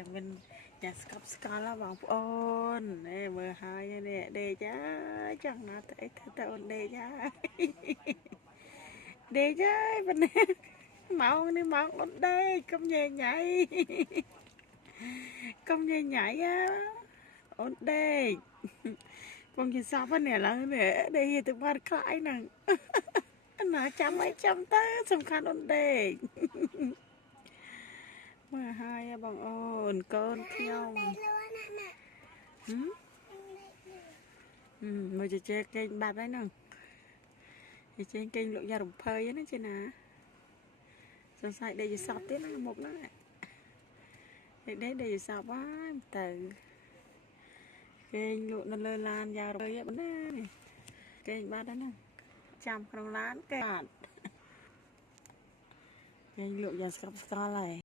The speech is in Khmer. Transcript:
ចាំមិនយ៉ាស្កប់ស្កល់បងប្អូននេះមើលហើយនេះដេកចាចាំណាទៅអីទៅអូនដេកចាដេកចាប៉ុណ្ណេះម៉ោងនេះម៉ោងអូនដេកកុំញ៉ៃញ៉ៃកុំញ៉ៃញ៉ៃអូនដេកបងជាសពនេះឡើយនេះដេកទៅបាត់ខ្លាយហ្នឹងណាចាំអីចាំទៅសំខាន់អូនដេកមើលហើយបងអូនកូនខ្ញុំមើលជជែកគេងបាត់ហើយហ្នឹងជជែកគេងលោកយ៉ារំភើយណាចេណាសង្ស័យដេកយសពទៀតណាមុខហ្នឹងដេកដេកយសពហើយទៅគេងលក់នៅលើឡានយ៉ារំភើយបណ្ណានេះគេងបាត់ហើយហ្នឹងចាំក្នុងឡានគេបាត់គេងលក់យ៉ាស្កប់ស្កល់ហើយ